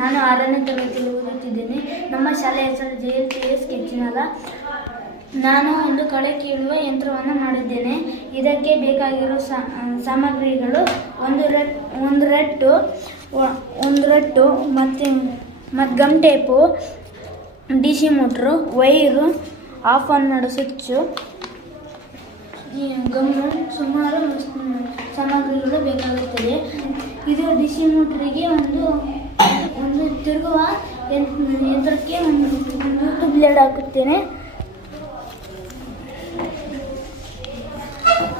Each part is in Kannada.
ನಾನು ಆರನೇ ತರಗತಿಯಲ್ಲಿ ಓದುತ್ತಿದ್ದೇನೆ. ನಮ್ಮ ಶಾಲೆಯ ಹೆಸರು ಜೆ ಎಲ್ ಪಿ ಎಸ್ ಕೆಚ್ಚಿನಾಗ ನಾನು ಒಂದು ಕಳೆ ಕೀಳುವ ಯಂತ್ರವನ್ನು ಮಾಡಿದ್ದೇನೆ. ಇದಕ್ಕೆ ಬೇಕಾಗಿರೋ ಸಾಮಗ್ರಿಗಳು ಒಂದು ರೆಟ್ ಒಂದು ರಟ್ಟು ಒಂದು ರಟ್ಟು, ಮತ್ತು ಮತ್ತು gum tape D C motor, wire, off on ಮಾಡೋ ಸ್ವಿಚ್ಚು ಗಮ್ಮು ಸುಮಾರು ಸಾಮಗ್ರಿಗಳು ಬೇಕಾಗುತ್ತದೆ. ಇದು ಡಿ ಸಿ ಮೋಟ್ರಿಗೆ ಒಂದು ಒಂದು ಒಂದು ಬ್ಲೇಡ್ ಹಾಕುತ್ತೇನೆ.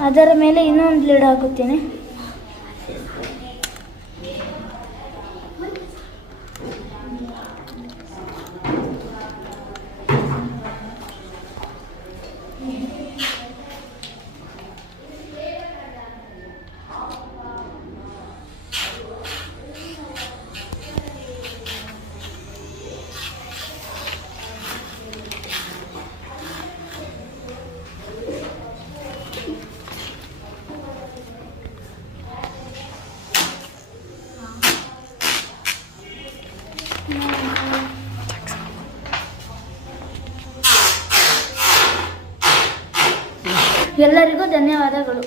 ಅದರ ಮೇಲೆ ಇನ್ನೊಂದು ಬ್ಲೇಡ್ ಹಾಕುತ್ತೇನೆ. ಎಲ್ಲರಿಗೂ ಧನ್ಯವಾದಗಳು.